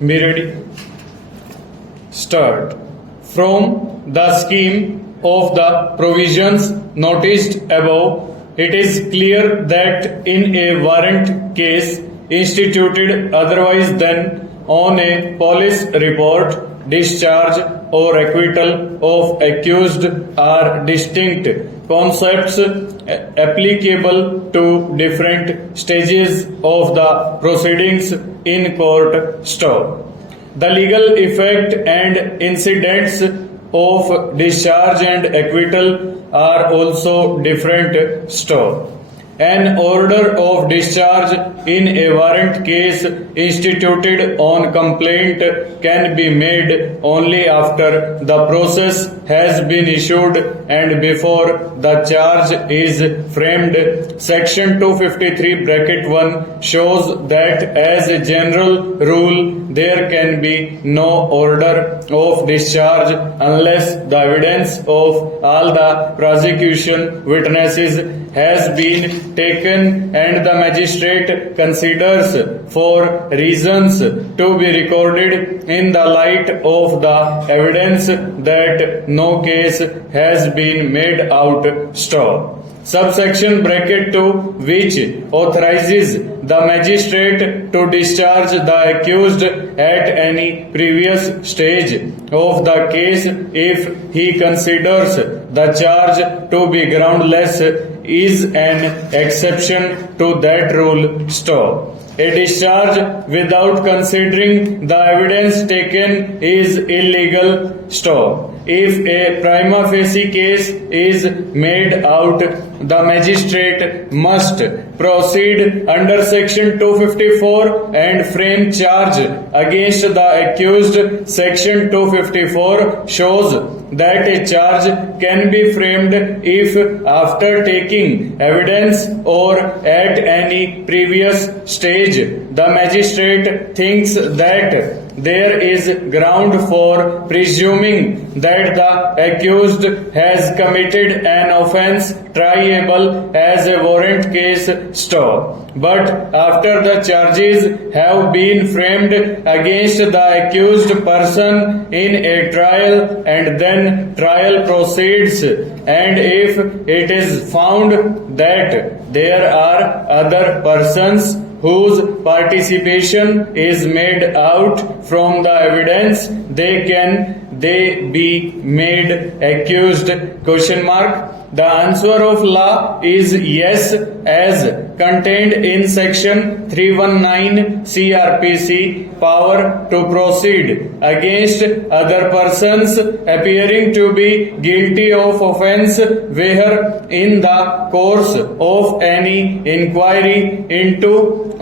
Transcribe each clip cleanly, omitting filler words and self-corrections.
Be ready. Start. From the scheme of the provisions noticed above, it is clear that in a warrant case instituted otherwise than on a police report, discharge or acquittal of accused are distinct concepts applicable to different stages of the proceedings in court. Stop. The legal effect and incidents of discharge and acquittal are also different. Stop. An order of discharge in a warrant case instituted on complaint can be made only after the process has been issued and before the charge is framed. Section 253 bracket 1 shows that as a general rule there can be no order of discharge unless the evidence of all the prosecution witnesses has been taken and the magistrate considers for reasons to be recorded in the light of the evidence that no case has been made out. Stop. Subsection bracket 2, which authorizes the magistrate to discharge the accused at any previous stage of the case if he considers the charge to be groundless, is an exception to that rule. Stop. A discharge without considering the evidence taken is illegal. Stop. If a prima facie case is made out, the magistrate must proceed under section 254 and frame charge against the accused. Section 254 shows that a charge can be framed if after taking evidence or at any previous stage the magistrate thinks that there is ground for presuming that the accused has committed an offense triable as a warrant case. Stop. But after the charges have been framed against the accused person in a trial and then trial proceeds, and if it is found that there are other persons whose participation is made out from the evidence, they be made accused? Question mark. The answer of law is yes, as contained in section 319 CRPC, power to proceed against other persons appearing to be guilty of offense where in the course of any inquiry into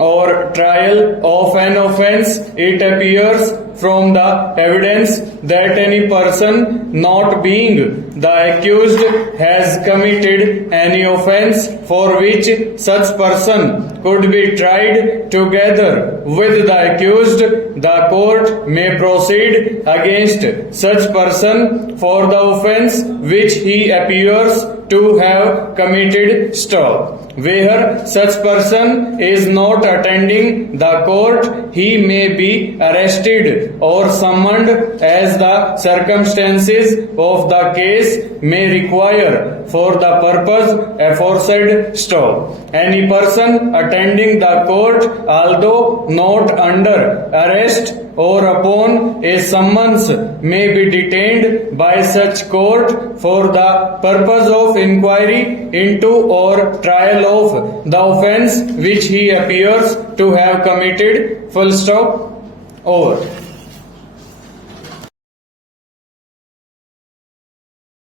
or trial of an offense it appears from the evidence that any person not being the accused has committed any offense for which such person could be tried together with the accused, the court may proceed against such person for the offense which he appears to have committed. Stop. Where such person is not attending the court, he may be arrested or summoned as the circumstances of the case may require for the purpose aforesaid. Stop. Any person attending the court, although not under arrest or upon a summons, may be detained by such court for the purpose of inquiry into or trial of the offense which he appears to have committed. Full stop. Over.